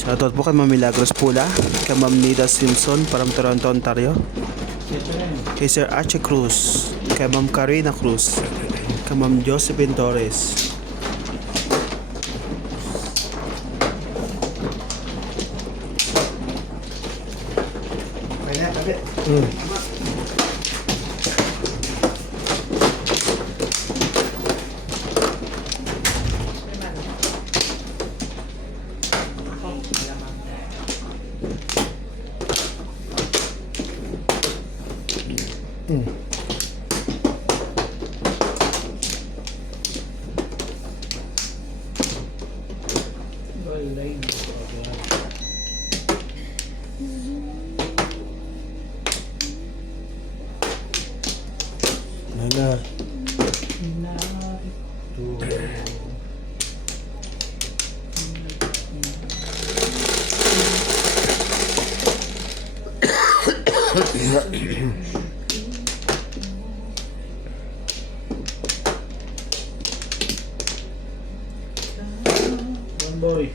Shoutout po kay Ma'am Milagros Pula, kay Ma'am Nida Simpson from Toronto, Ontario, kay Sir Archie Cruz, kay Ma'am Karina Cruz, kay Ma'am Josephine Torres. Kaya tabi. Nala. One boy.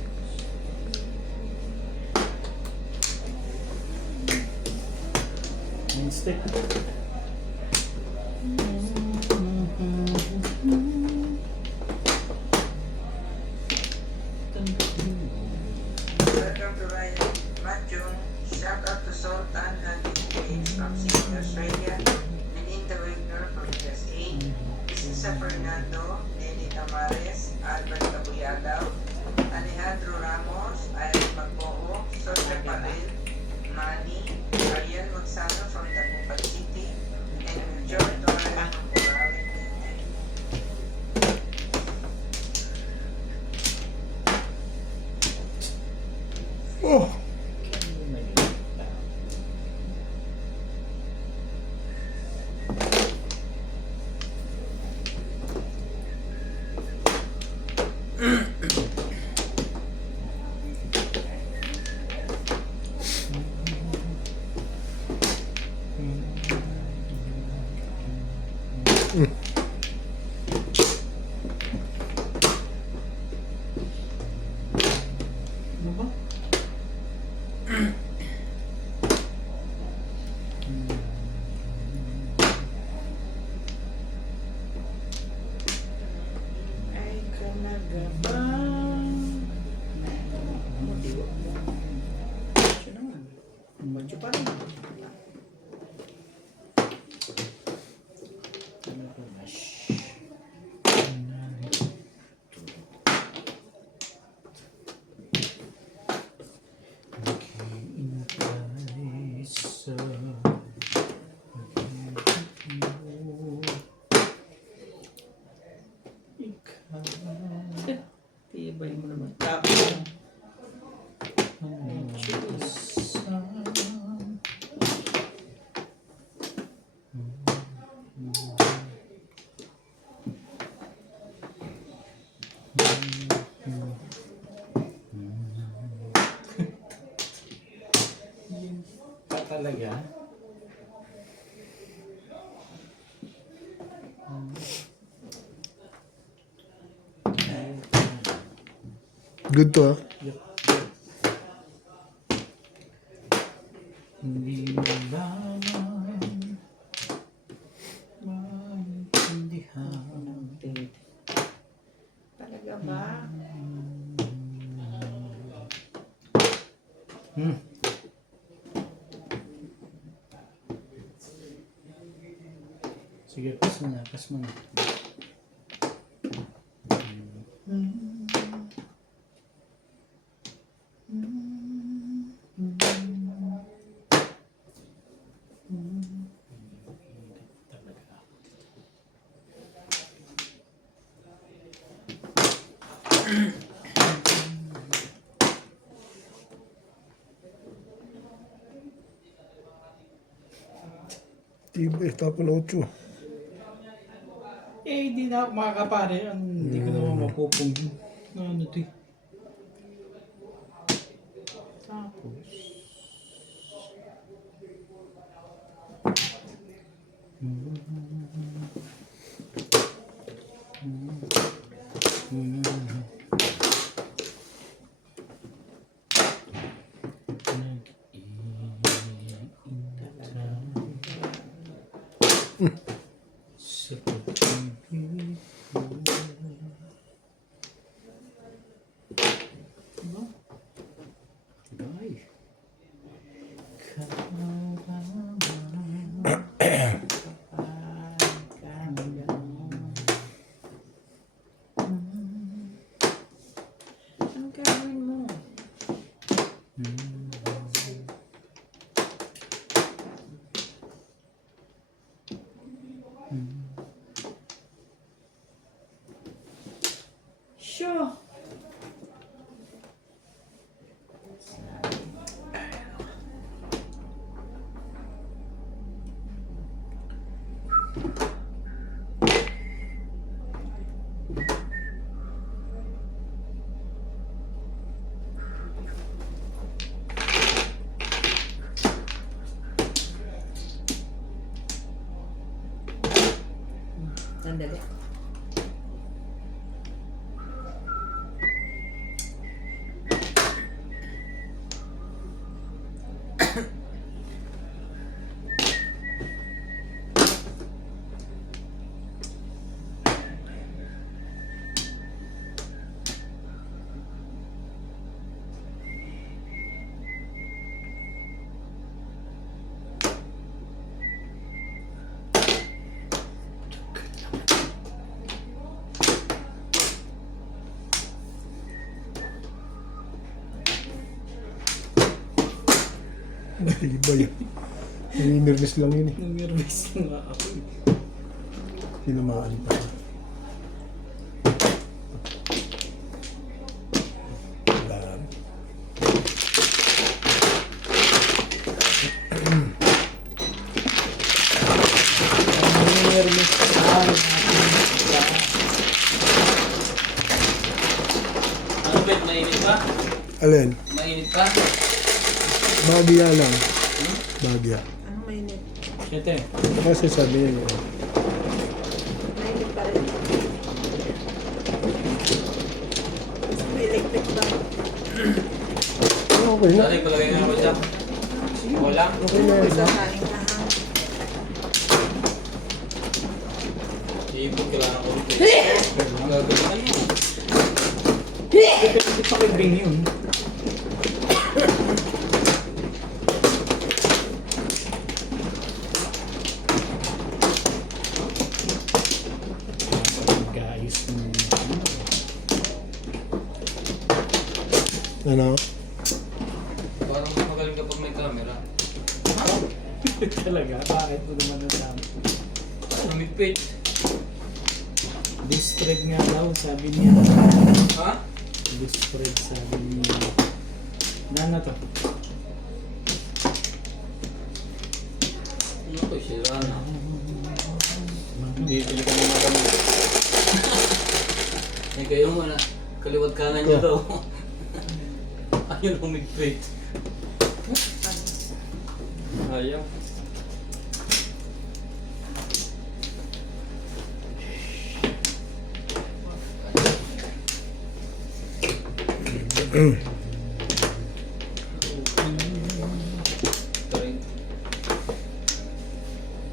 Main stick. Welcome to Ryan Matjong. Shout out to Sultan and Page from Sydney, Australia. Melinda Wagner from USA. Isa Fernando, Nelly Tamares, Albert Cabuyalaw, Alejandro Ramos, Irene Magboo, Sosya Parel, Manny, Ariel Gonzalo from Dagupan City, and George Torres from Burawin, Cavite. Oh! Ano ba? Ay, kalaga ba? Siya naman. Medyo pa rin. Ano ba, mash? Tibay mo naman. Tapos talaga. Good to ah. Yup. Hindi mo ba maintindihan? Talaga ba? Sige, pas mo na, pas mo na. Tibay, tapon 8. Eh, hindi na ako makakapare. Hindi ko naman mapupong. Ano ito eh. Tapos. Ang gagawin mo? Sure. Sandali. Iba yun. Nervous lang yun eh. Nervous nga ako. Tinamaan pa. Wala. Nervous ka. Ano bet, mainit pa? Alin? Mainit pa? Bagya lang. Bagya. Ano mainit? Siyete. Kasi sabi niya yun. Mainit pa rin. May electric ba? Okay na. Dali, palagay nga ako dyan. Wala. Okay na yun. Sa kain na ha. Iipon kailangan ko ulit. Ang gagawin mo. Hindi pa kibing yun. Guys. Ano? Parang mas magaling kapag may camera. Talaga? Bakit mo naman nasabi? Lumipit. Distress nga daw, sabi niya. Ha? Distress, sabi niya. Nana to? Ano to? Sira na. Bibili ka ng magamit. Eh kayo muna. Kaliwat kanan niyo daw. Ayun, lumipit. Ayaw.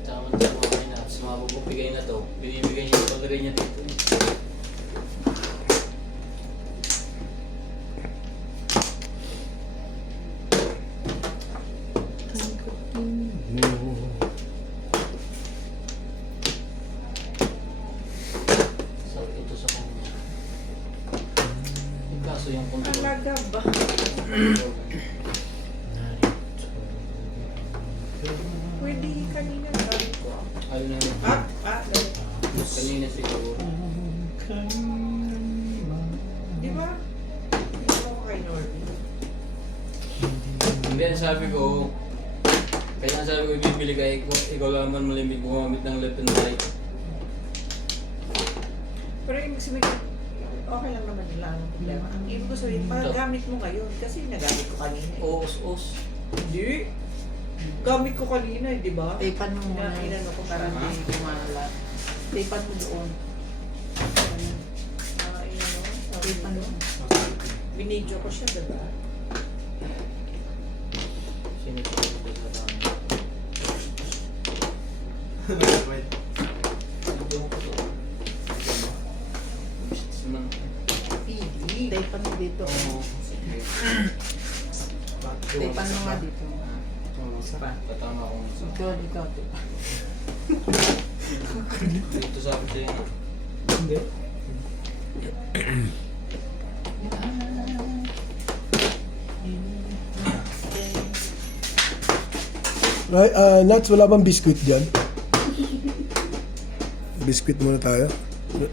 Tama-tama kayo na. Tapos mabubigay na to. Binibigay niya yung palagay niya dito. Sabi ito sa kanya. Kaso yung control. Talaga ba? Pwede kanina galing ko. Ayun na yun. Dali. Kanina siguro. Di ba? Hindi mo kay Norby. Hindi, ang sabi ko, kaya ang sabi ko, bibili ka, ikaw lang man malimit gumamit ng left and right. Pero yung sabihin, okay lang naman nila ang problema. Ang ibig ko sabihin, pagagamit mo ngayon. Kasi nagamit ko kanina. Os. Hindi. Gamit ko kanina, di ba? Tapan mo muna. Inano ko Para para hindi kumala. Tapan mo doon. inano. Tapan mo. Binidyo ko siya, diba? Sinipin ko sa dito. Sige. Tipan mo nga dito. Tatama akong isa. Ikaw, tipan. Dito sa akin sa'yo. Hindi. Nuts, wala bang biscuit dyan? Biscuit muna tayo.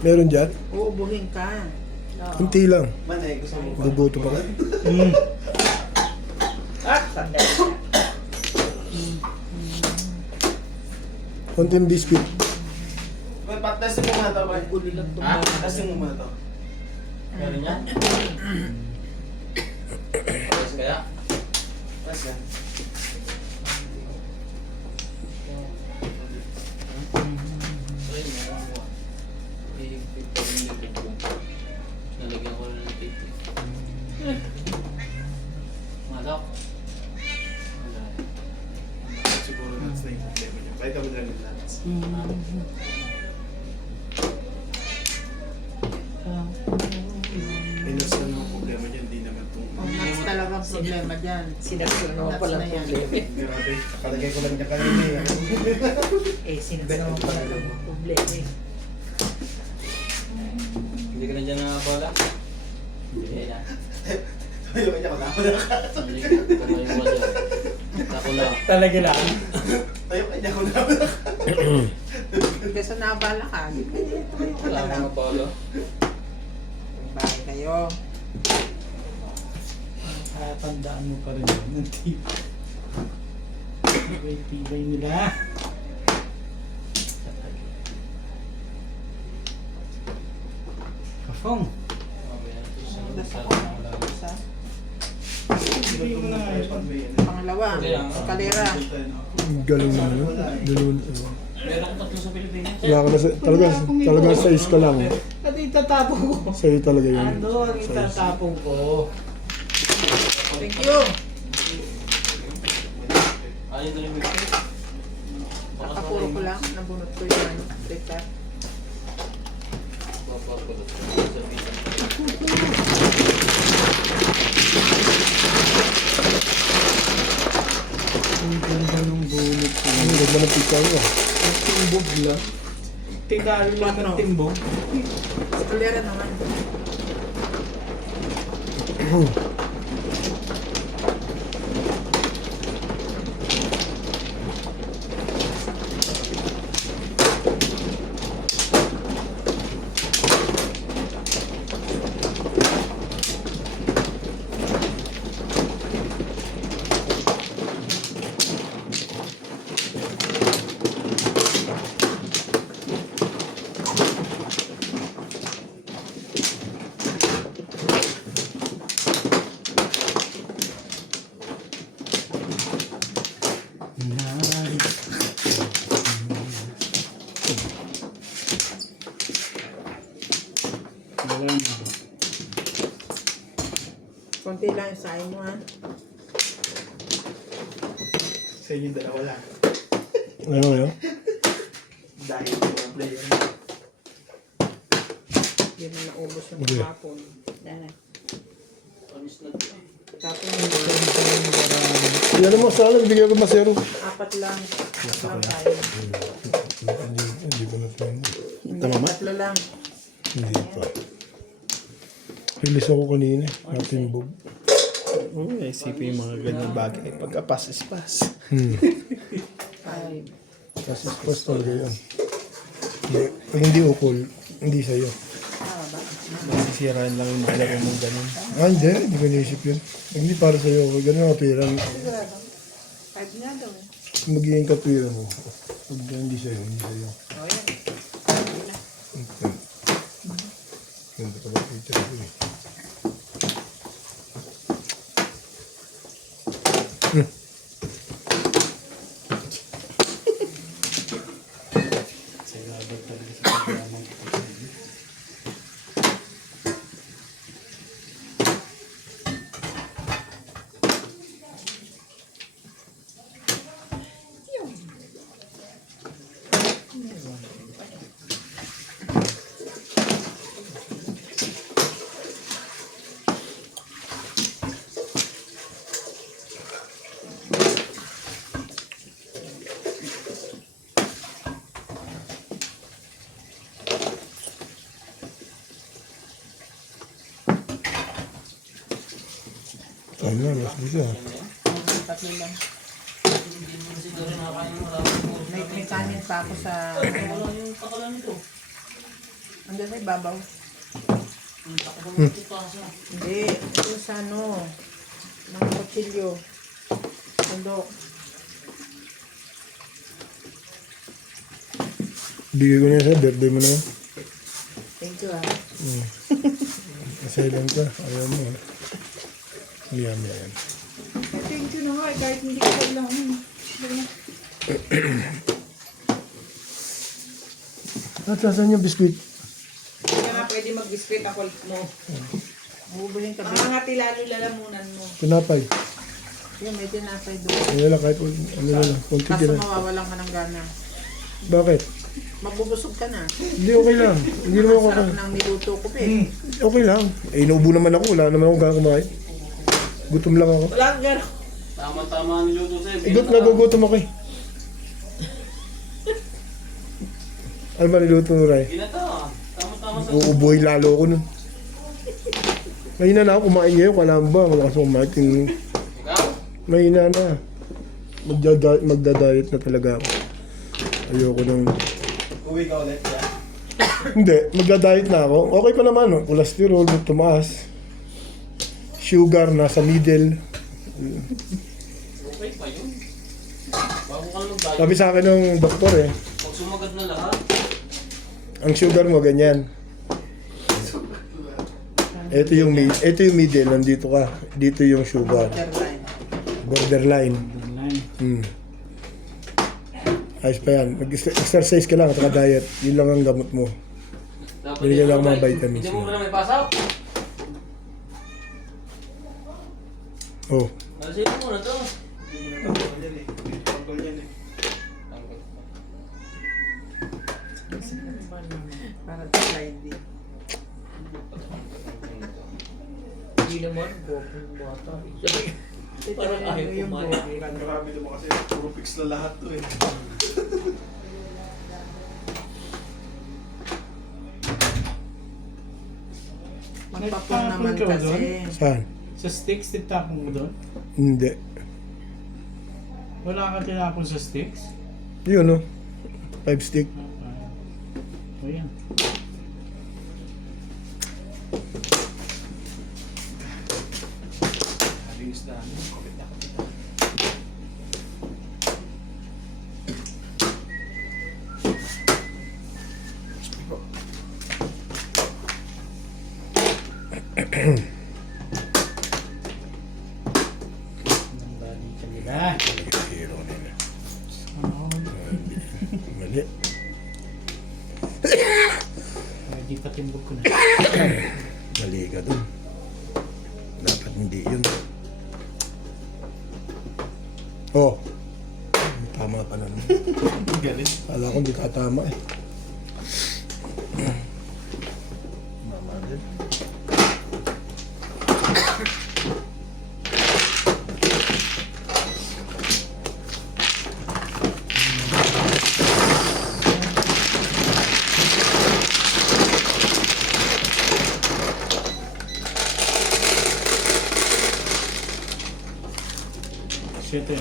Meron dyan? Uubuhin ka. Oo. Kunti lang. Guguto pa ka. Konting biscuit. Patasin mo nga ito, boy. Ha? Patasin mo nga ito. Meron yan? Pares kaya? Patasin. Try mo kung ano. Ihigpit pa rin yung libig ko. Nalagyan ko rin ng tape. Malak. Wala. Siguro nuts na yung problema niya. Kahit kami lang yung nuts. May nuts lang yung problema niya, hindi naman itong... Ang nuts talagang problema dyan. Sinabi naman Nuts pala na yan. Grabe, nakalagay ko lang niya kanina eh. sinabi naman pala ng problema eh. Hindi ka na dyan nakabala? Hindi na. Ayaw kanya ko na. Hindi ka. Tumayo ka dyan. Ako lang. Talaga lang. Ayaw kanya ko na. Hindi sa nabala ka. Wala ka na pala. Bakit kayo? Tandaan mo pa rin yun. Ng tibay nila. Kafong. Isa. Tibay mo na nga yun. Pangalawa, eskalera. Galing na yun. Dalawang. Meron akong tatlo sa Pilipinas. Wala ka na sa, talagang size ka lang. At itatapong ko. Sa'yo talaga yun. Ano ang itatapong ko? Thank you. Ayun na yung mixtape. Nakapuro ko lang. Nabunot ko yung ano. Teka. Papapulot ko sa video. Ang ganda ng bunot ko. Ang ganda ng picture mo. Ang timbog lang. Tinalo lang ng timbog. Eskalera naman. Konti lang yung sayo mo ha. Sa inyong dalawa lang. Ano yun? Dahil yung player. Yun ang naubos yung Okay. kahapon. Yan. Anis na ito. Tapos Yan mo, sana bigyan ko masero. apat lang. Apat lang tayo. Hindi ko na plan. Tama ba? Tatlo lang. Hindi pa. Release ako kanina. Natimbog. Isipin yung mga ganyan bagay. Pagka-pass is pass. Five. Kasi pas talaga yan. Hindi, pag hindi ukol, hindi sa'yo. Tama ba? Nasisiraan lang yung malaro mong ganun. Hindi. Hindi ko naisip yun. Hindi para sa'yo. Ganun ang katwiran. Sigurado. Five nga daw eh. Magiging katwiran mo. Pag hindi sa'yo, hindi sa'yo. O yan. Ganda pala picture ko eh. Ano, mas bisa. Tatlo lang. May kanin pa ako sa... Andun sa ibabaw. Hindi. Ito sa ano. Mga kutsilyo. Sandok. Bigay ko na yan sa'yo, birthday mo na yan. Thank you ah. Masaya lang ka. Ayaw mo. Yan. Thank you na nga. Kahit hindi ko kailangan. At saan yung biskuit? Kaya nga pwede mag-biscuit ako mo. Bubuhin ka ba? Mangangati lalo lalamunan mo. Kunapay. Yung may tinapay doon. Ano lang, kahit ano lang. Kunti Kaso din. mawawalan ka ng gana. Bakit? Magbubusog ka na. Hindi, okay lang. Hindi naman ako Sarap kakain. ng niluto ko eh. Okay lang. Eh, inuubo naman ako. Wala naman akong gano'ng kumain. Gutom lang ako. Wala kang gano'n. Tama-tama ang luto sa'yo. Nagugutom ako eh. Ano ba niluto mo, Ray? Ginata. Tama-tama sa... Uubuhin lalo ako nun. Mahina na ako kumain ngayon. Kala mo ba? Malakas ako kumain. Ikaw? Mahina na. Magda-diet na talaga ako. Ayoko nang... Uwi ka ulit, yeah. Hindi, magda-diet na ako. Okay pa naman, no? Cholesterol, tumaas. Sugar, nasa middle. Okay pa yun. Bago ka na mag-diet. Sabi sa akin ng doktor eh, Pag sumagad na lahat. ang sugar mo ganyan. Ito yung middle, nandito ka. Dito yung sugar. Borderline. Borderline. Ayos pa yan. Mag-exercise ka lang at saka diet. Yun lang ang gamot mo. Dapat Binigyan lang hindi mga vitamins. Hindi mo rin may pasaw. Oh. Nalisin mo na to. Para sa Friday. Hindi naman, gopong bata. Parang ayaw Yung kumain. Marami naman kasi puro fix na lahat to eh. Magpapong naman Nagtapon ka ba kasi. Saan? Sa sticks, nagtapon mo doon? Hindi. Wala kang tinapon sa sticks? Yun, no? 5 stick. O yan. Linis na. Kapit na kapit na. Nandalikan nila. Hero nila. Oo. Mali. Hindi patimbog ko na. Mali ka dun. Dapat hindi yun. Oh. Tama pa naman. Galit. Kala ko hindi tatama eh. Siyete.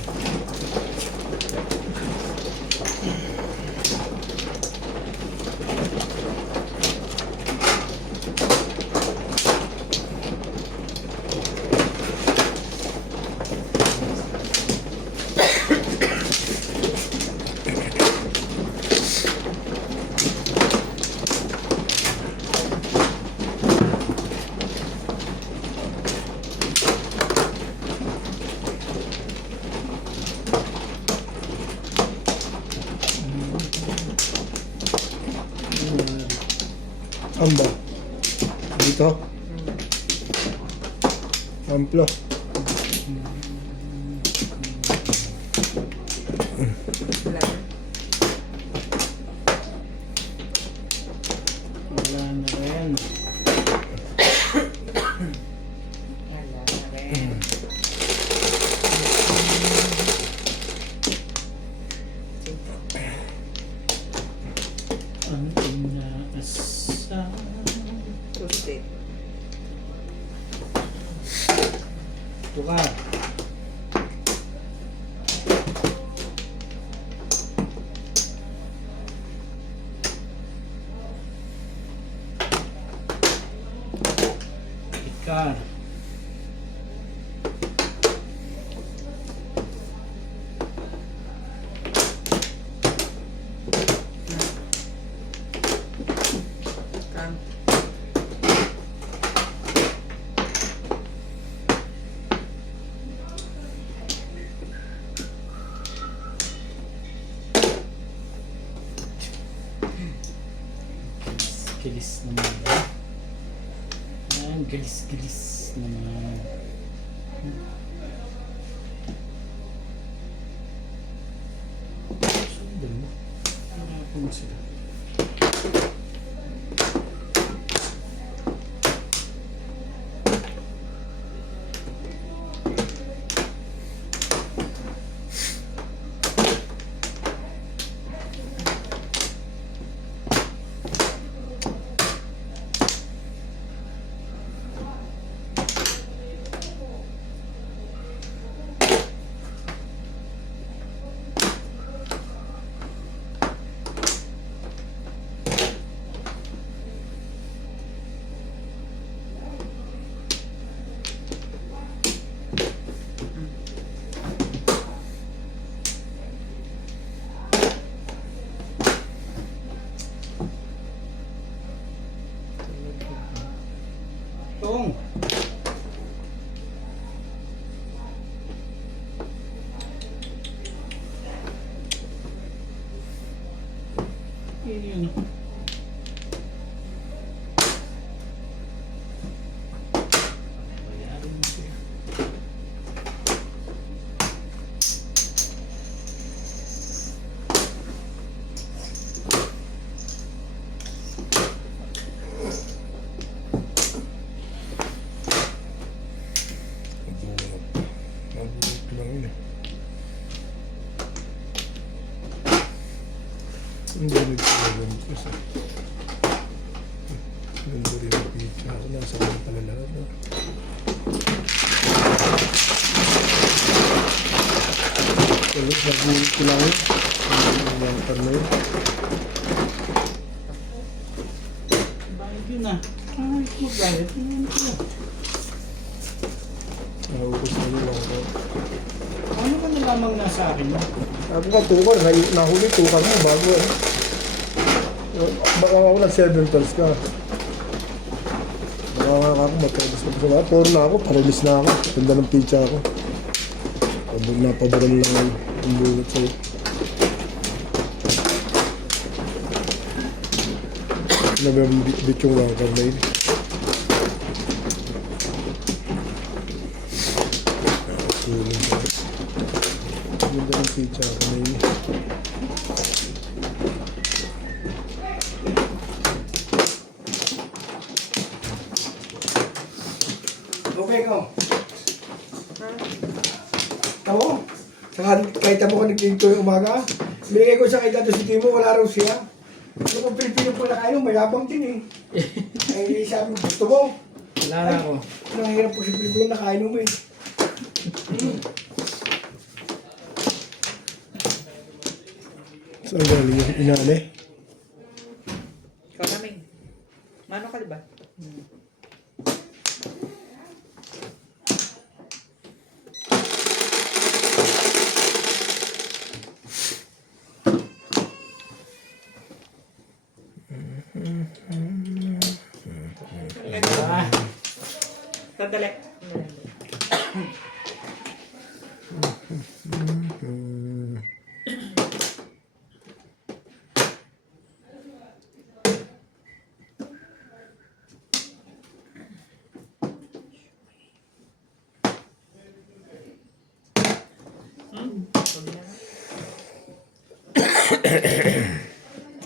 Amba. Dito. Amplo. Wala na. Wala na rin. Wala na rin. Ang inaasam. Tuesday. Sukar. Ikan. Kan. Gilis naman. Yan, gilis naman. Sundan mo. Ano mo sila? Tong. Yun. Bayarin mo siya. Nabunot lang yun eh. Ang galit ko na ganit ko sa... Ang galit ko pizza ako. Nasa ko na pala lahat. Ulit, nabunot ko lang yun. Ang water na yun. Bakit yun ah? Ay, magalit. Ano ko? Naubos na yun lang ako. Ano ka nalamang nasa akin mo? Ako nga tukar, nahuli tukar mo bago eh. Baka ako nag-7 tons ka. Baka nga ako matapos ko sa mga. Puro na ako, parelease na ako. Ganda ng pizza ako. Napabaral lang ang bunot sa'yo. Nabibit yung water na yun. Nakasulong ka. Ganda ng pizza ako na yun. Okay ko. Tamo? Kahit mo ka nagkinto yung umaga, binigay ko sa kay Tato si Timo, wala raw siya. Ano kung Pilipino pala kayo, mayabang din eh. Ay, sabi ko, gusto mo? Wala na ako. Nangihirap po si Pilipino na kain mo eh. Saan galing yung inane? Ikaw namin. Mano ka diba? Ah, Sandali.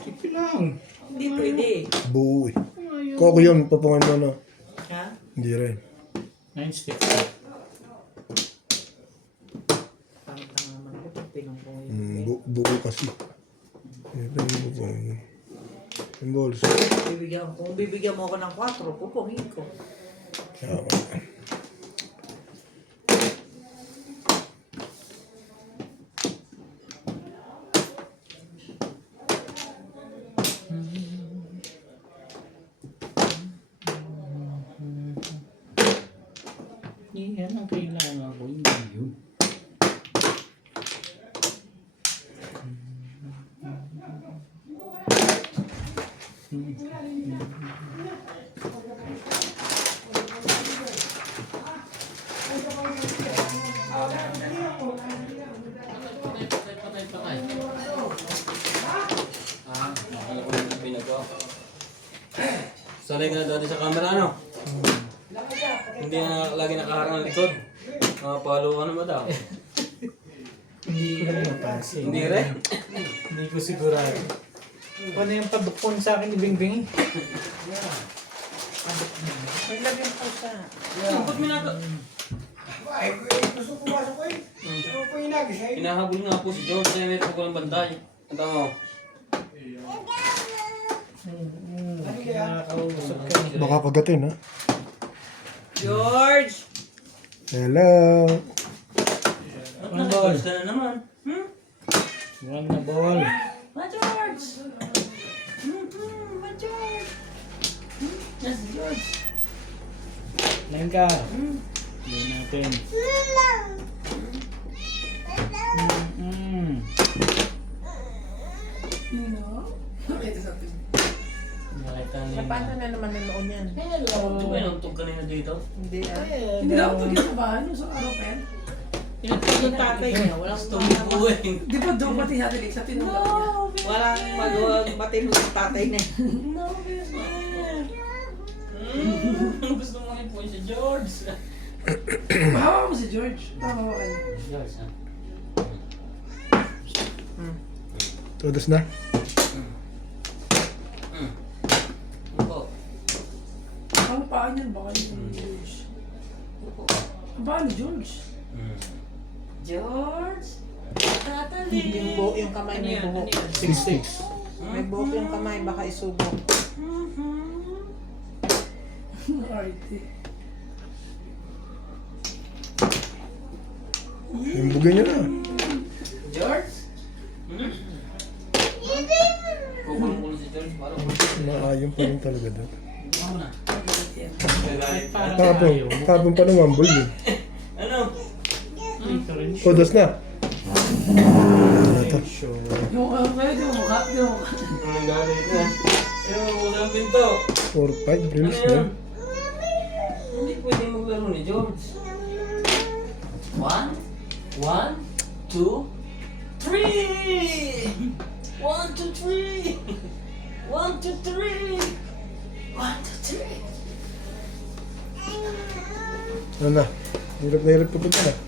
Ito lang. Hindi pwede. Buo eh. Koko yun, papungan mo na. Ha? Hindi rin. 9 sticks. Tanga naman ako pag pinangkong yun. Buo kasi. Ito yung buo. Yung balls. Kung bibigyan mo ako ng 4, pupungin ko. Kaya yan ang kailangan ko, hindi yun. Patay. Akala ko na pinagawa. Sanay ka na dati sa camera, ano? Hindi na lagi nakaharang ang likod. Makapalo ka naman daw. Hindi ko rin napansin. Hindi rin? Hindi ko sigurado. Paano yung padukon sa akin ni Bingbing? Maglagay po siya. Ba't minaga? Ay, gusto ko pumasok ko eh. Ano po yung nagis eh? Hinahabol nga po si George na meron ko ng bantay. Ito mo. Nakakausap ka ni. Baka kagatin, ha? George! Hello. Ano George ka na naman? One na ball. Ma George! Ma George! Yes, George! Lain ka. Hindi natin. Nakita niya. Paano na naman nanoon yan? Ito ba yung tug kanina dito? Hindi ah. Hindi ako pagkakabahan yung sa araw pa yan. Pinagpag ng tatay niya. Walang Gusto mo buhay. Di ba doon pati sa atin sa tinula niya? Walang magawang matino ng tatay niya. No, business! Gusto mo i-point si George. Mahawa mo si George. Mahawa ka niya. George, ha? Todos na? Opo. Ang paa niyan, baka yung George. Opo. Ang paa ni George. George? Tatali! Yung kamay may buhok. 6-6. May buhok yung kamay, baka isubok. Arte. Yung bugay niya na. George? Kukulong ko na si George para Maayon pa rin talaga doon. ako na. Gagalit pa. Tapon pa naman, boy. Ano? Ito rin siya. Todos na. Ano to? Yung kayo, di mo mukha. Di mo mukha. Ang galit na. Ayun, wala ang pinto. 4-5, release Ano na. yun? Hindi pwede maglaro ni George. 1, 2, 3! 1, 2, 3! 1, 2, 3! 1, 2, 3! 1, 2, 3! Ano na? Hirap na hirap ka pa dyan, ah.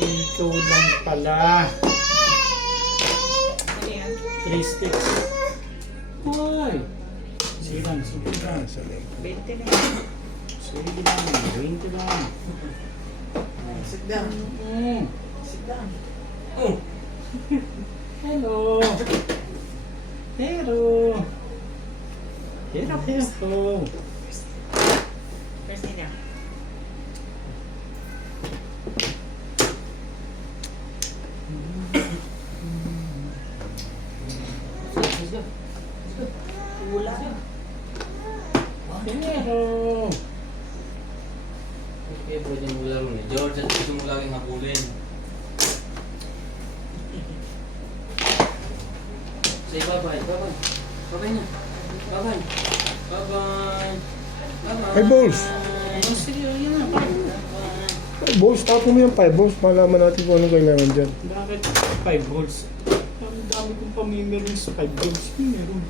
Ikaw lang pala. 3 sticks. Hoy! Sige lang, sige lang. 20 na. Sige lang, 20 lang. Sit down. Sit down. Oh! Hello! Hello! Hello! First niya. Let's go. Wala. Hello! Kaya pwede maglaro ni George at gusto mo laging habulin. Say bye-bye. Bye-bye. Bye-bye na. Bye-bye. Bye-bye. Bye-bye. Hey, balls! Oh, sige, yun na. Ay, balls, tapon mo yung 5 balls. Malaman natin kung anong kailangan dyan. Bakit 5 volts? Ang dami kong pamimeron sa 5 volts. Meron.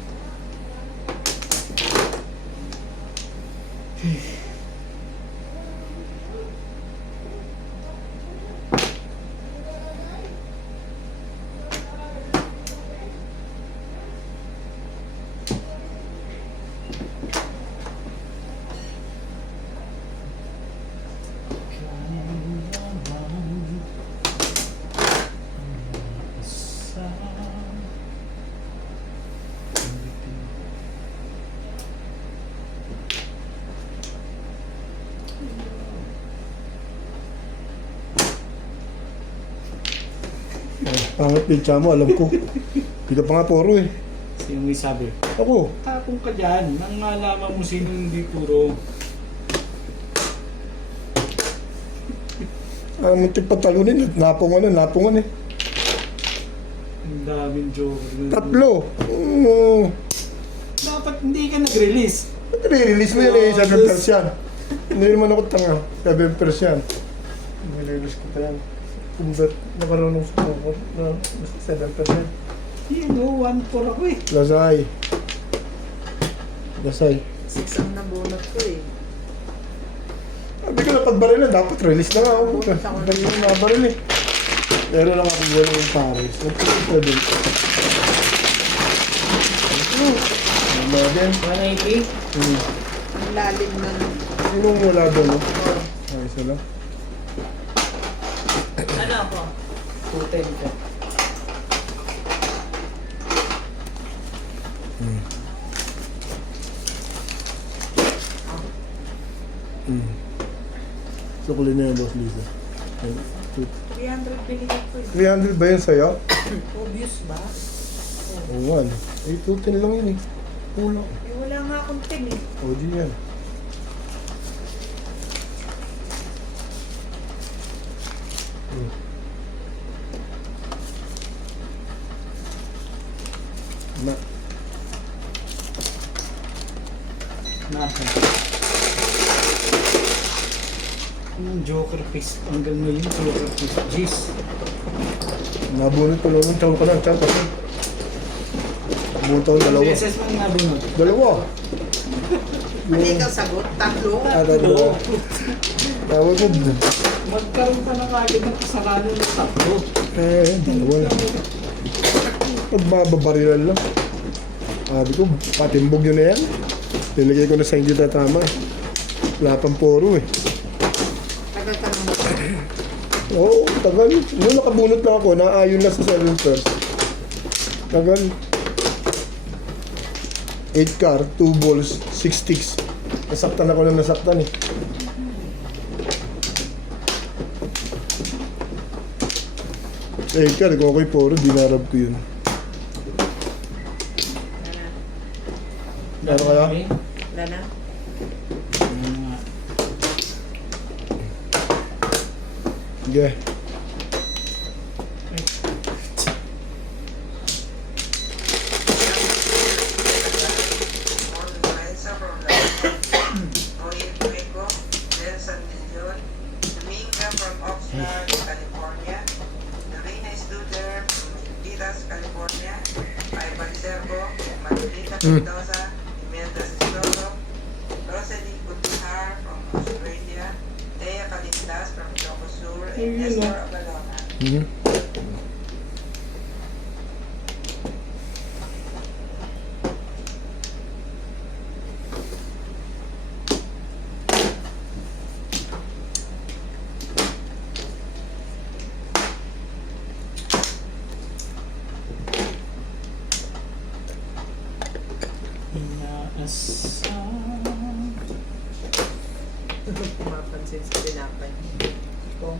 Pangit picture mo, alam ko. Hindi ka pa nga puro eh. Sino may sabi? Ako. Tapong ka dyan, nang malaman mo sino hindi puro. Muntik patalunin. Napungan eh. Ang daming joke. Tatlo. Dapat hindi ka nag-release. I-release mo yun eh, 7%. Hindi naman ako tanga. 7%. I-release ko pa yan. Convert, nakarunong sa ako na 7%. Yun o, 1-4 ako eh. Lasay. 6 ang nabunot ko eh. Sabi ko na pagbarilan, dapat release na nga ako. Dahil yung nabaril eh. Meron lang ako wala ng pares. Nagpapagod. Ano din? 180? Ang lalim na nun. Sinong wala doon? No? Ay, isa lang. Ano ako? 210 ka. Sukulin na yung boss Lisa. 300 binigay ko eh. 300 ba yun sa'yo? Obvious ba? Oo nga. Eh, 210 lang yun eh. Kulang. Eh, wala nga akong tin eh. O, di yan. Na. Nasa. Yung Joker piece. Hanggang ngayon, Joker piece. Jeez. Nabunot pa lang ng taon ka lang. Tsaka kasi. Nabunot ako dalawa. beses mo nabunod. Dalawa. Hindi ka sagot. Tatlo. Dalawa. Tawag ko. Magkaroon ka na kagad ng kasalanan ng tatlo. Dalawa lang. Pagbabarilan lang. Sabi ko, patimbog yun na yan. Nilagay ko na sa hindi tatama eh. Wala pang poro eh. Tagal ka naman. Oo, tagal. Noong nakabunot na ako, naayon na sa 7 first. Tagal. 8 car, 2 balls, 6 sticks. Nasaktan ako na nasaktan eh. Eh, car, kung ako'y poro, dinarab ko yun. Ano kaya? Wala na? Sige. Lorenzo from Oye Fuego, Nelson Dillon, Dominga from Oxnard, California, Dorina Studer from Pitas, California, Ivan Servo, Manolita Mendoza, Imelda Sisoto, Rosalie Gutihar from Australia, Thea Calindas from Ilocosur, and Nestor Abalona. Pumapansin sa tinapay. Kung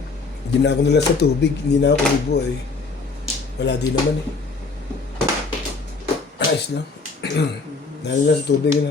Hindi na ako nila sa tubig. Hindi na ako libo eh. Wala din naman eh. Ayos lang. Dahil na sa tubig na.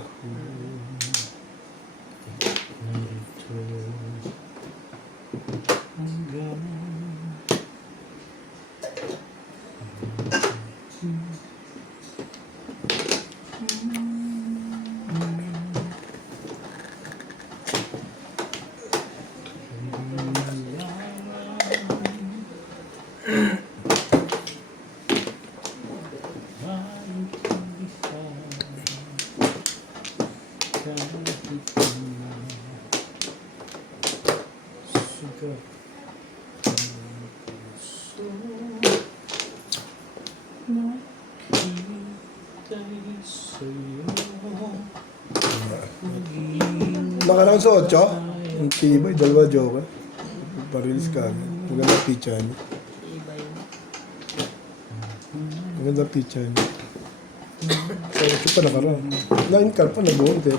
Nakaraan sa 8, ang tibay, dalawa joker. Parilis ka. Maganda pizza niya. Maganda pizza niya. Sa 8 pa nakaraan. 9 car pa nag-buong tip.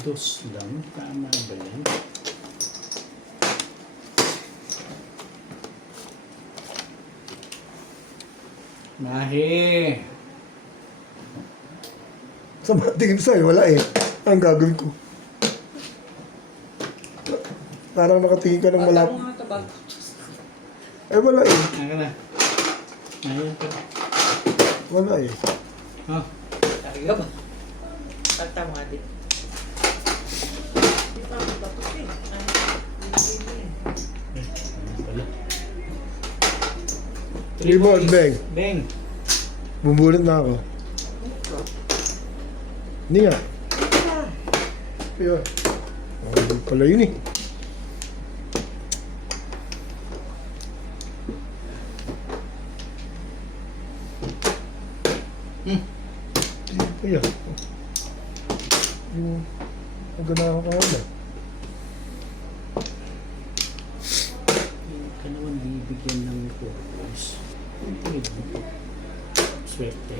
Dos lang. Tama ba yan? Mahi! Sa mga tingin sa'yo, wala eh. Ang gagawin ko. Parang nakatingin ka ng Wala malapit. mo nga tabag. Eh, wala eh. Naka na. Ayan ka. Wala eh. Oh. Talaga ba? Palta mo nga din. Hindi pa ako tapos eh. Hindi eh. Ayan pala. Three balls, bang. Bang! Bumulot na ako. Hindi nga. Ayun. Oh, pala yun eh. Ayun. Yung maganda ka na. Hindi ka naman bibigyan ng purpose. Swerte.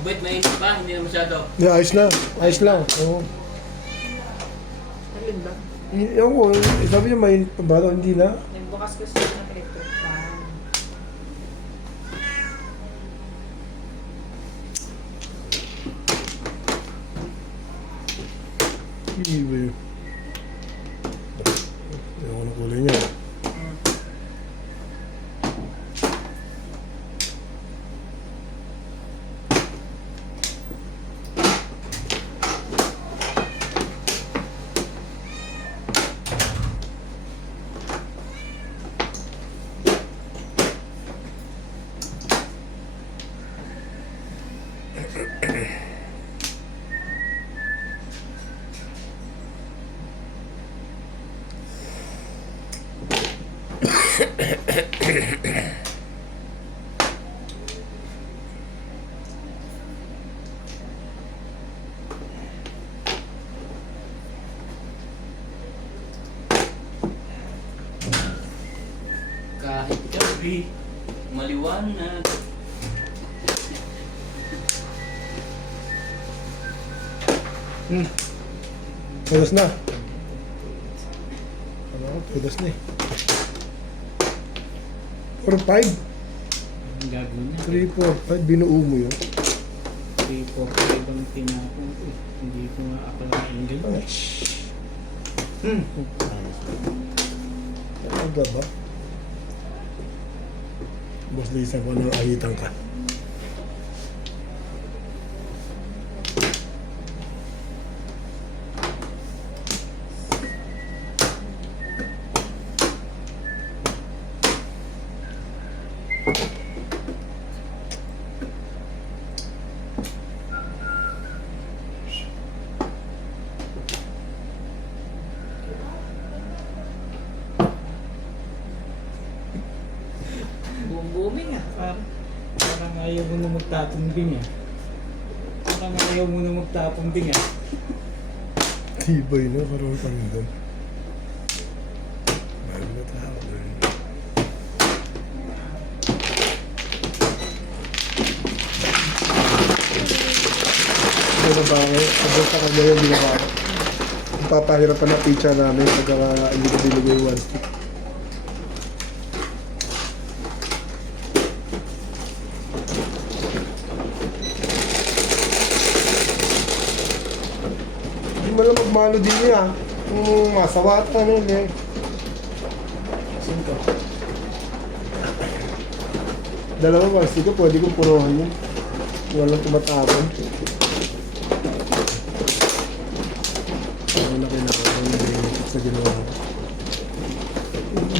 Ubit, mainit pa, hindi na masyado. Yeah, ayos na. Ayos lang. Oo. Alin ba? Ewan ko, sabi niya may pabalo, hindi na. Nagbukas ko siya ng electric fan. Iwi. Ewan ko na kulay niya. Kahit gabi, maliwanag. Pedas na. Ano ako, pedas na eh. 4, 5. Ang gagawin niya. 3, 4, 5. Binuo mo yun. 3, 4, 5 ang tinapon ko. Hindi ko nga akalain ganyan. Talaga ba? Boss Lisa, kung anong ahitan ka. Booming ah. Parang ayaw mo na magtatumbing ah. Parang ayaw mo na magtatumbing ah. Tibay na, karoon pa rin doon. Mahal na tao doon. Ano ba ako? Abot sa kanya yung ginawa ko. Ang papahirapan na pizza namin pagka hindi ko binigay yung one stick. Hindi mo lang magmano din niya. Masawa at ano eh. Cinco. Dalawa ba? Sige, pwede kong puruhan yun. Walang tumatapon. Wala kinakaroon ng benefit sa ginawa ko.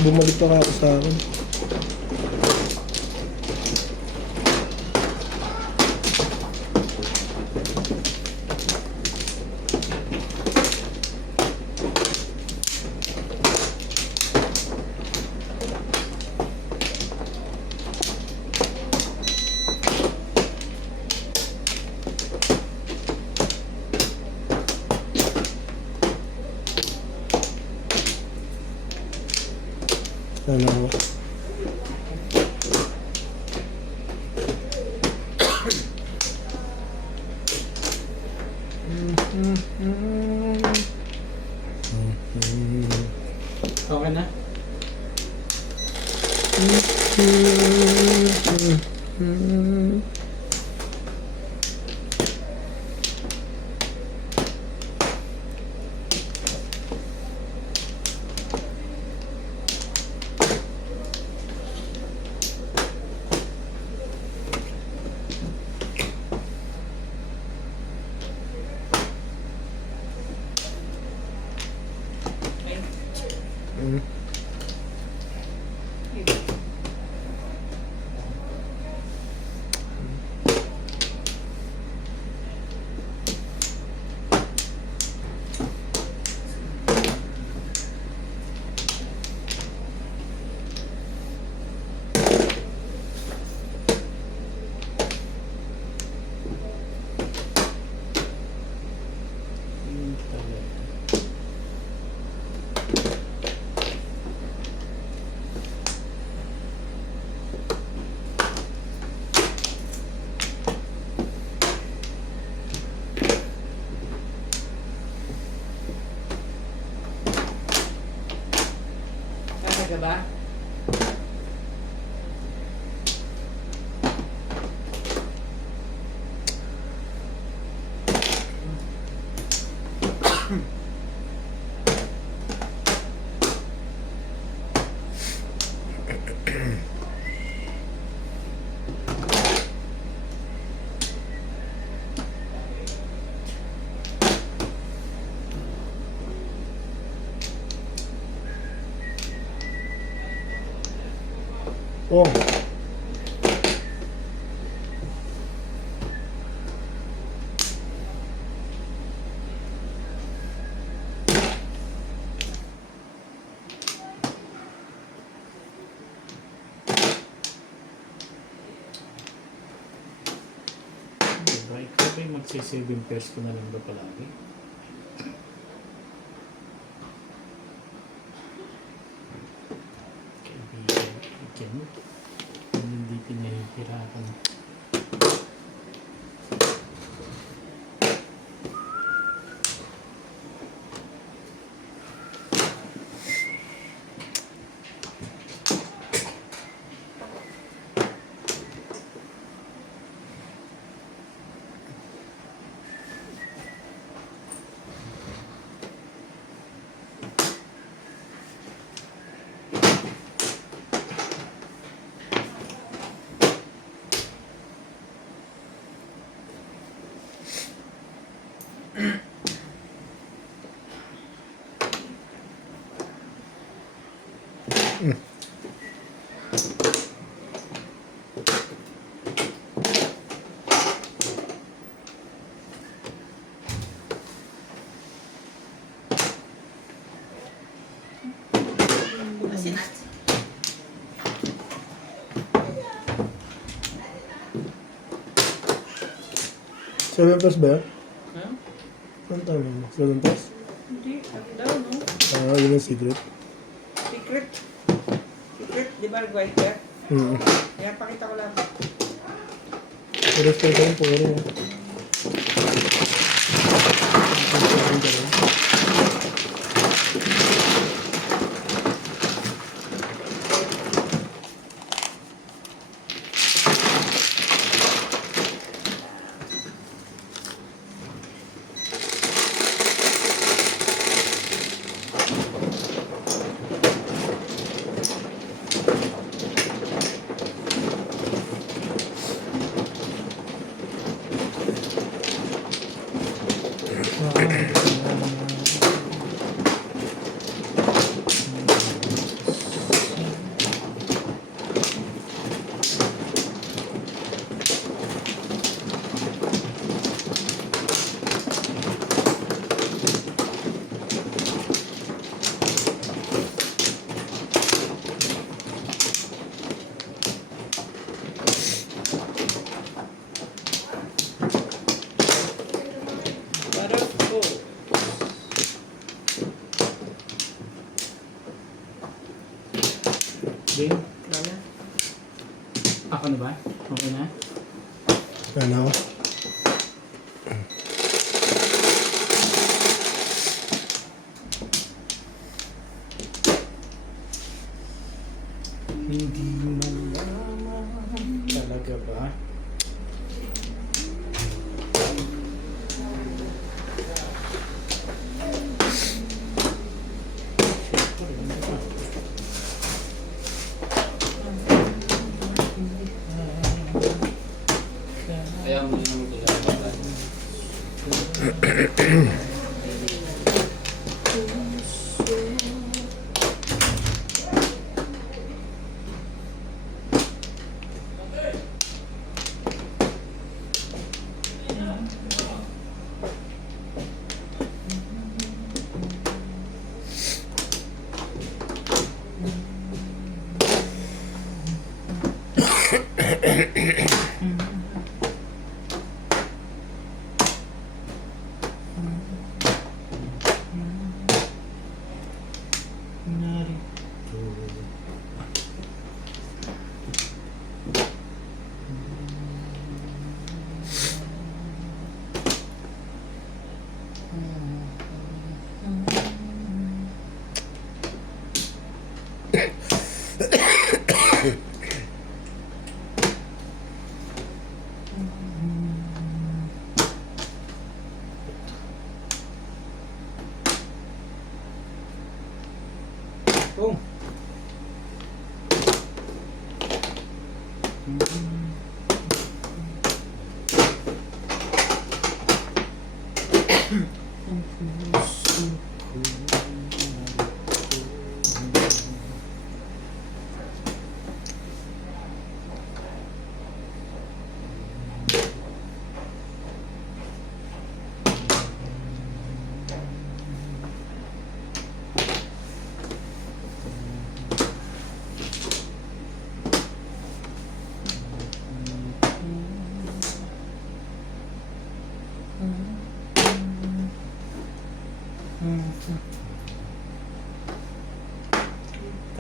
Bumalik pa ako sa akin. Dalawa. Okay na? Talaga ba? Oh. Diba? Ikaw ba yung magsisaving pairs ko na lang ba palagi? Kaibigan, ikin. Kung hindi pinahihirapan. Seven plus ba yan? Ha? Saan tayo mo? Seven plus? Hindi. Ano daw, no? Yun ang secret. Secret. Secret, di ba, Guayter? Kaya pakita ko lang. Pero stay ka rin po rin. Game? Lala. Ako na ba? Okay na? Ano? Hindi malaman. Talaga ba? Kaya mo yung magdala. Oh.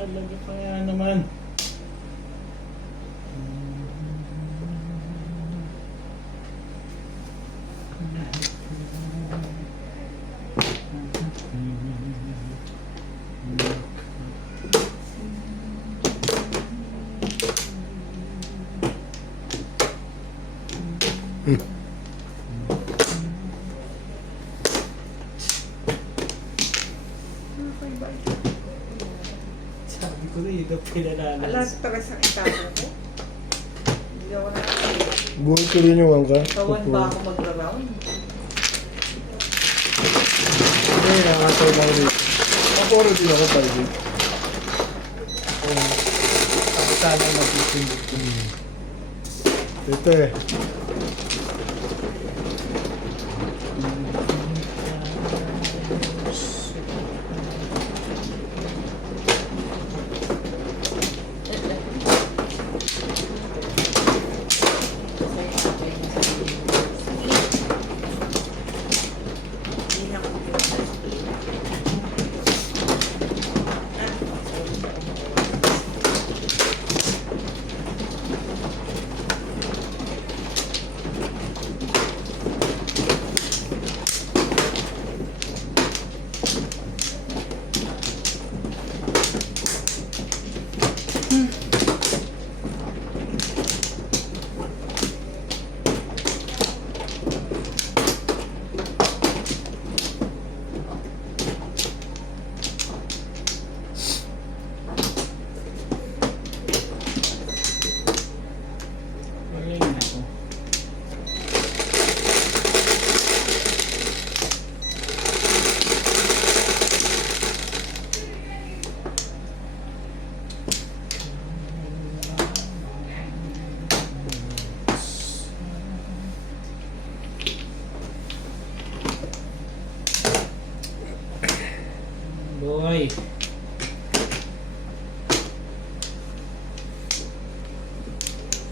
Talaga kaya naman. Sabi ko na ito pinalalas. Alas tagas ang itago ko. Hindi ako na. Buhay ko rin yung angka. Kawan ba ako magra-round? Hindi, nakakataw lang rin. Ako rin din ako 5 weeks. Ako sana mag-isindot ko. Ito eh. Hindi na ako Galing na ako. Boy.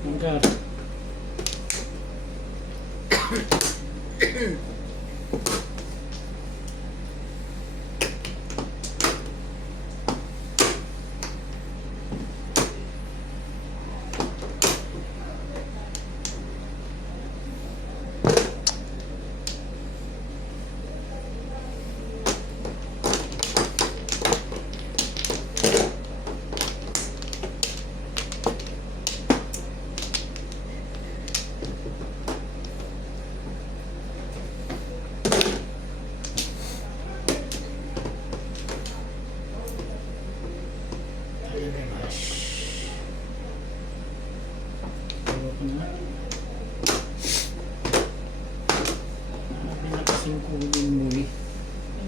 Angkat.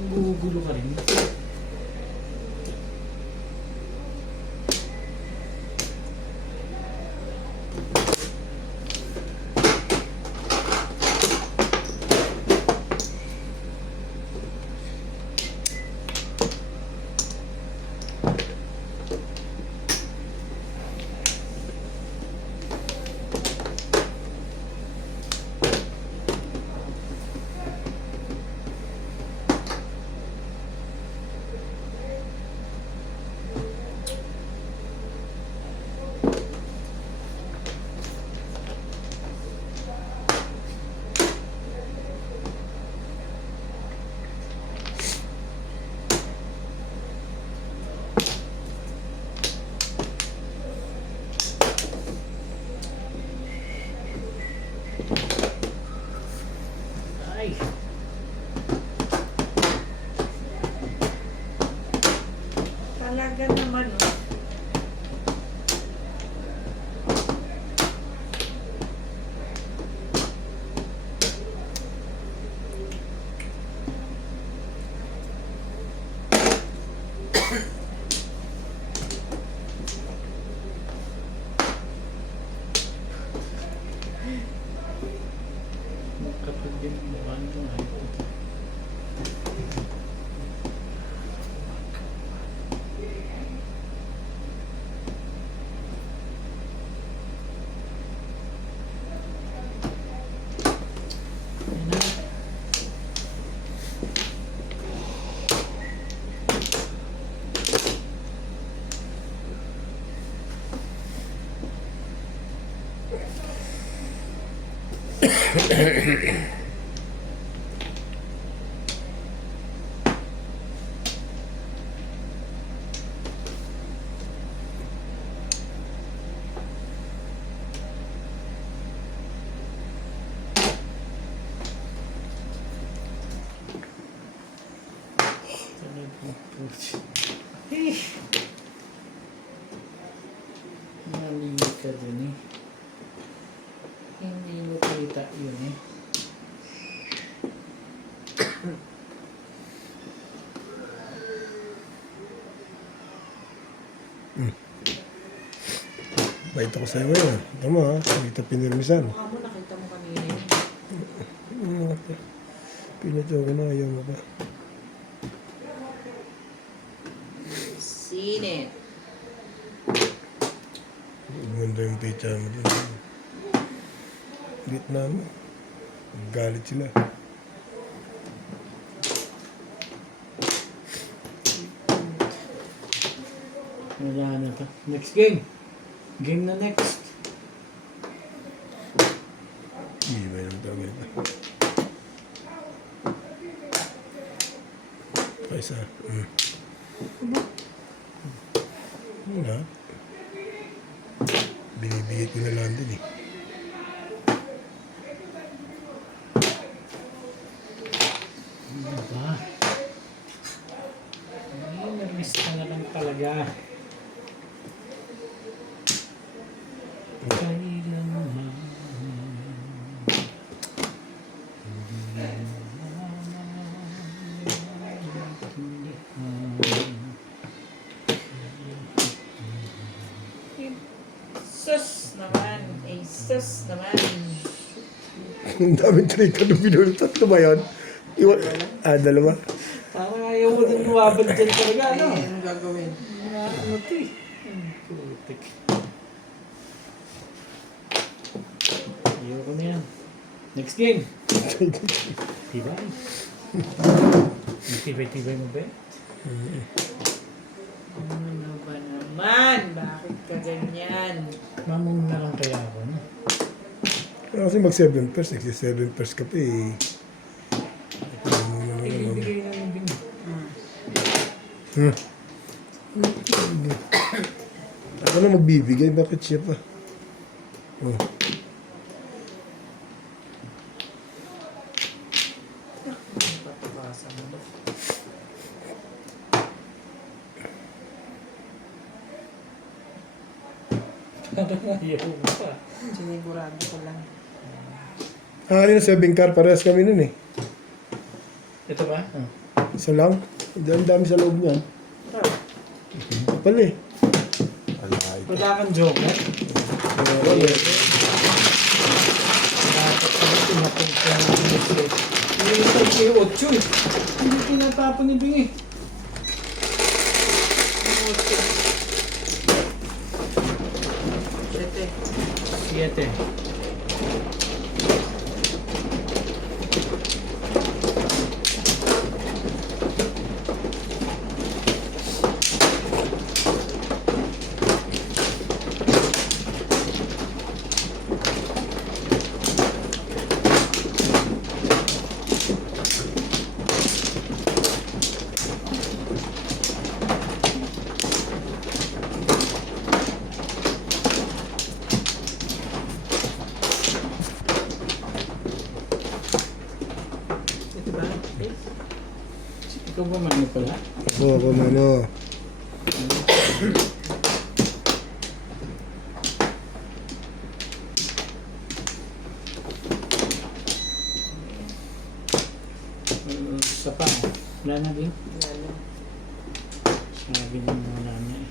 gugulo ka rin. Ay! Talaga naman, oh. Kapag din mukha nito ay mali ka dun eh. Hindi mo kita yun eh. Bait ako sa'yo ngayon. Tama ha, kita pinirmisan. Mukha mo, nakita mo kanina yun. Pinatyoke na, ayaw mo pa. Seen it. Ganda yung pizza mo dun. Vietnam. Galit sila. Wala na to. Next game. Game na next. Hindi ba yung tawag ito? Isa. Wala. Binibigay ko na lang din eh. Ano ba? Ay, namiss ka na lang talaga. Kailanman. Sus naman. Eh, sus naman. Ang daming trito ng binulot. Tatlo ba yun? Dalawa. Parang ayaw mo din lumabad dyan talaga, ano? Anong gagawin? Ano ito eh? Putik. Ayoko na yan. Next game. Tibay. Tibay mo ba? Ano ba naman? Bakit ka ganyan? Mamong na lang kaya ako, no? Kasi mag 7 pers. Nagsi 7 pers ka pa eh. Ibibigay na yung bingo. Ako na magbibigay. Bakit siya pa? Oh. Patapasa mo. Parang ayaw mo pa. Sinigurado ko lang. Kanina 7 car. Parehas kami nun eh. Ito ba? Isa lang? Ang dami sa loob niyan. Kapal eh. Wala kang joker. Meron eh. Dapat pala pinapunta ng set. Hindi tayo kayo 8 eh. Hindi tinatapon ni Bing eh. Siete. Ito ba? Ikaw ba mano pala? Oo, kumano. Sa pa. Wala na Bing? Sabi niya wala na eh.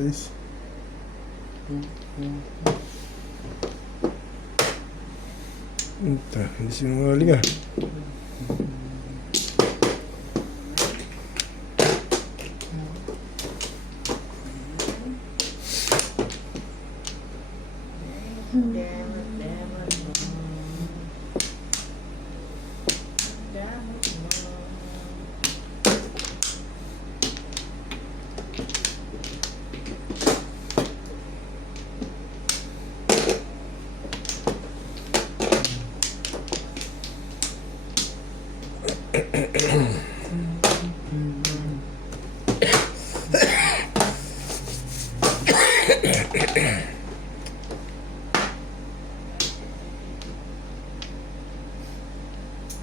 Guys. Ito, hindi sinungaling ah.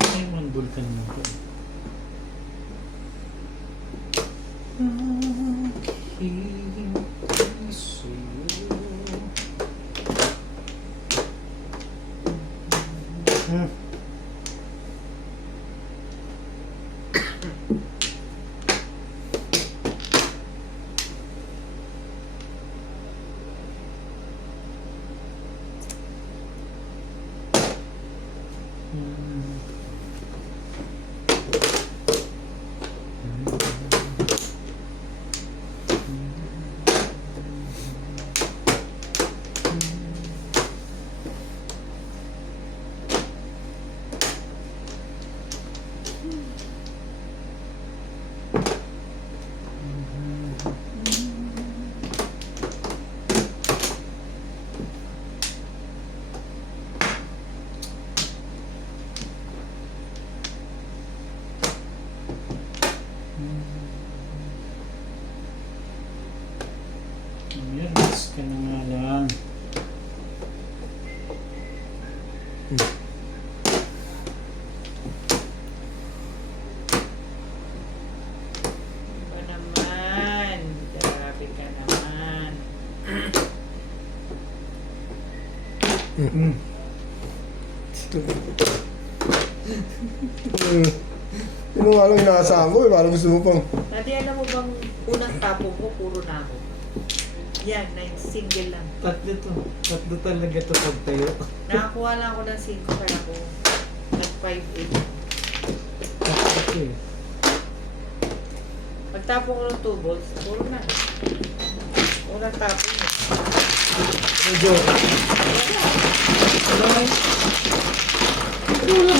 Ay, mga bulkan mo ko. Relax ka na nga lang. Ba naman? Grabe ka naman. Yun nga lang inaasahan ko eh. Parang gusto mo pang... Dati alam mo bang unang tapo ko, puro na ako. Yan, single lang. Tatlo talaga to pagtayo. Nakakuha lang ako ng 5 kaya ako nag-5-8. Tatlo eh. Pagtapo ko ng 2 balls, puro na. Unang tapo niya. Medyo. Wala ka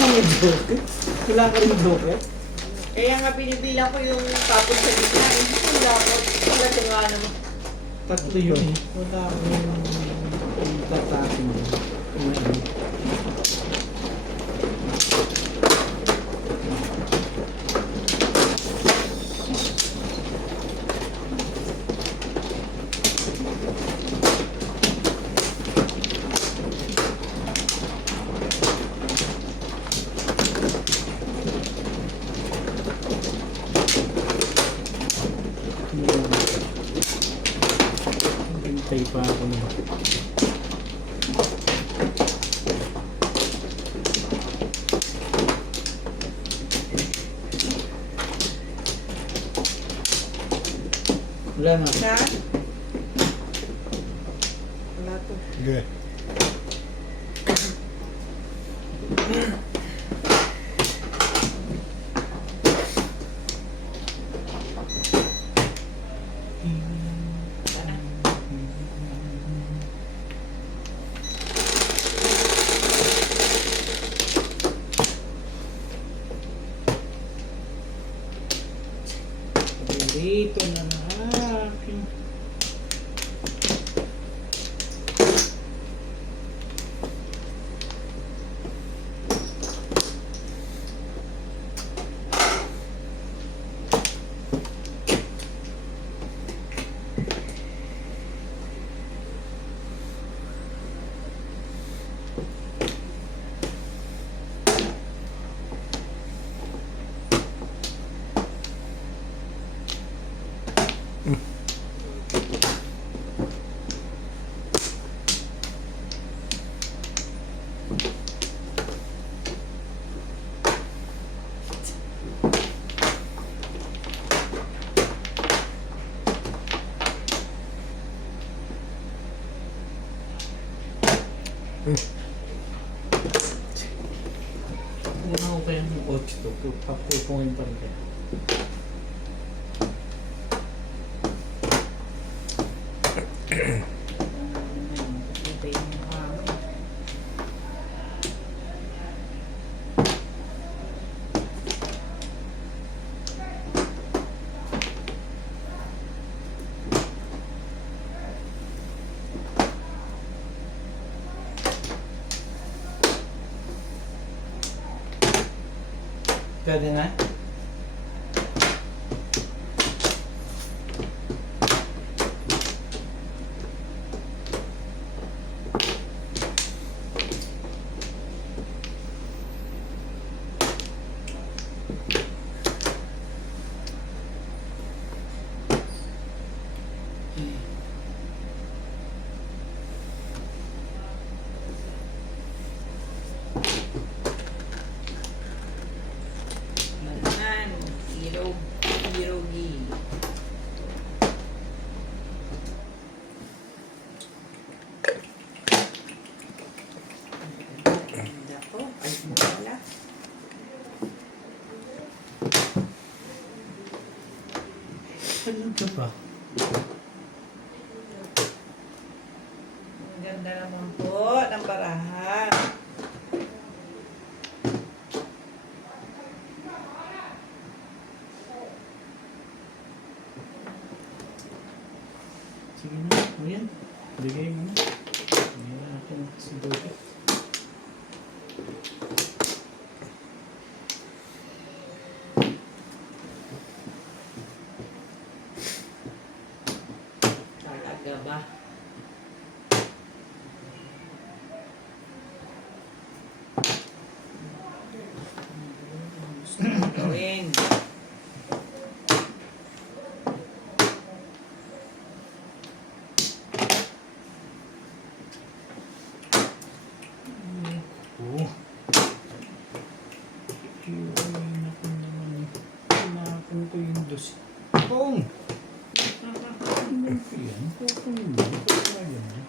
may joke. Wala ka rin joke. Kaya nga binibila ko yung tapos sa gitna. Hindi ko dapat. Talaga nga naman. Tatlo yun eh. Wala ka yung tatapin. Hintay pa ako naman. Wala na. Saan? Wala to. Sige. Dito na na akin. Kung ako kaya ng 8 to, papupungin pa rin kaya. Hintay mo kami. Pwede na? Naman. Hirogi. Ako, ay mo pala. Ano ka pa? Ang ganda naman po ng barahan. Sige na, ayan. Bigay mo na. Bigay na natin si Dodo. Talaga ba? Gusto mong gawin. Oo. Ay, naku naman eh. Tinapon ko yung dos. Pong! Ano ko yan? Pong mo. Pong yan.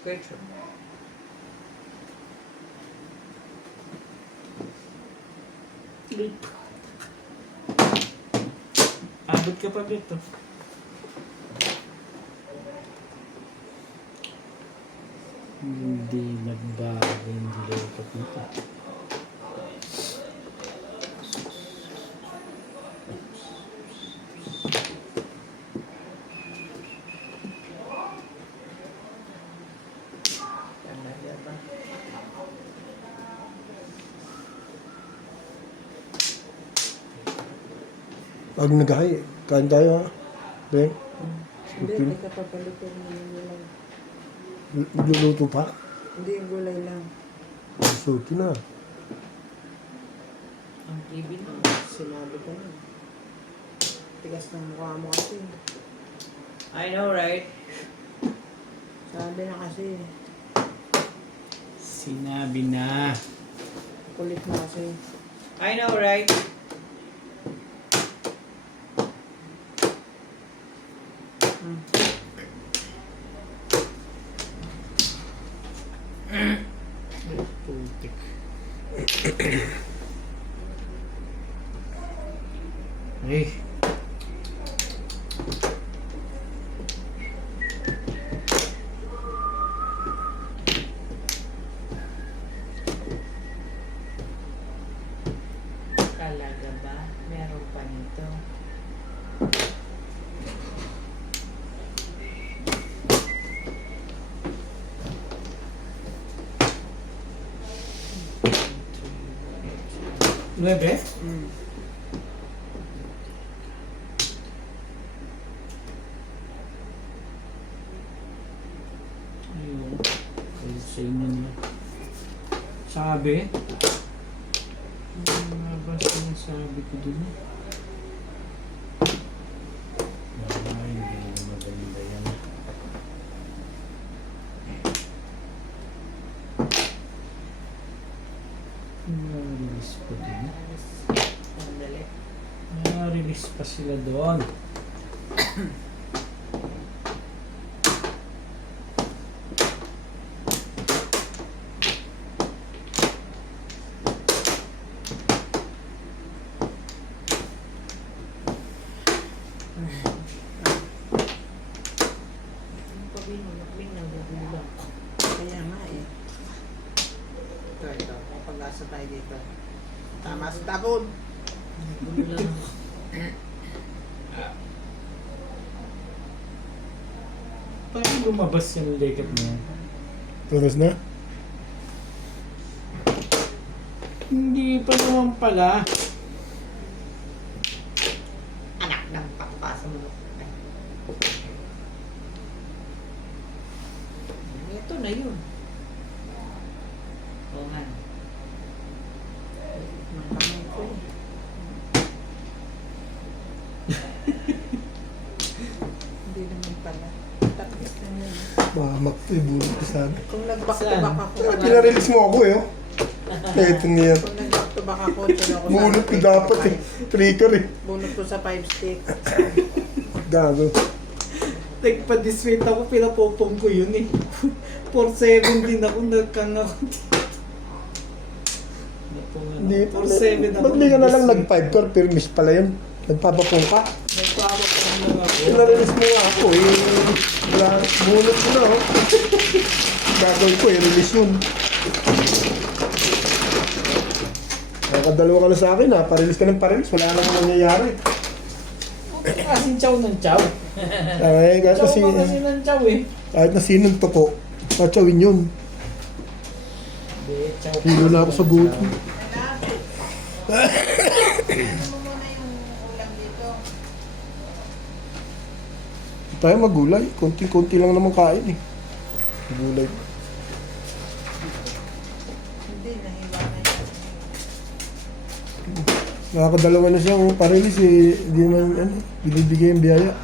Picture. Clip. Abot ka pa dito. Hindi nagbago yung delay ko dito. Pag naghahay, kain tayo ha. Beng, Hindi, hindi ka papaluto mo yung gulay. magluluto pa. Hindi yung gulay lang. Suki na. Ang TV na, sinabi ko na. Tigas ng mukha mo kasi. I know, right? Sabi na kasi, Sinabi na. kulit mo kasi. I know, right? Putik. Ay. Talaga ba? Meron pa nito. Nuebe? Ayun. Ayun sa inyo na. Sabi? Ano nga ba sinasabi ko dun? Ay, hindi na maganda yan. Na-release pa din. Sandali. Na-release pa sila doon. Ang pabinong nagugulang. Kaya nga eh. Ito. Kapag-asa tayo dito. Tama sa tapon. Nagugulang ako. Paano lumabas yung lekap niya? Tapos na? Hindi pa naman pala. Anak ng pakpasa mo. Ito na yun. Oo nga. Mga kamay ko eh. Hindi naman pala. Tapos na yun. Mahamak to, ibulot ko sana. Kung nag-back to back ako. Pinarelease mo ako eh, oh. Ito niya. Kung nag-back to back ako, tuloy ako Bulot ko dapat eh. Trigger eh. Bunot ko sa 5 stick. Gago. Nagpa-disweight ako, pinapopong ko yun eh. 4-7 din ako, nagkang ako. Hindi, 4-7 ako. ba't di ka na lang nag-5 core, pero miss pala yun. Nagpapapong ka. Nagpapapong lang ako. Pinarelease mo nga ako eh. Wala, bulot ko na oh. Gagawin ko, i-release yun. Nakadalawa ka na sa akin ha, pa-release ka ng pa-release, wala nang nangyayari. Kasing chow ng chow. Ay, kahit na, Chow pa kasi ng chow eh. kahit na sinong toko, patsawin yun. Hindi, chow. Hilo na ako sa buhok. Tayo magulay, konti-konti lang naman kain eh. Gulay. Hindi, nahiwa na yun. Nakakadalawa na siyang pa-release eh. Hindi man, binibigay yung biyaya.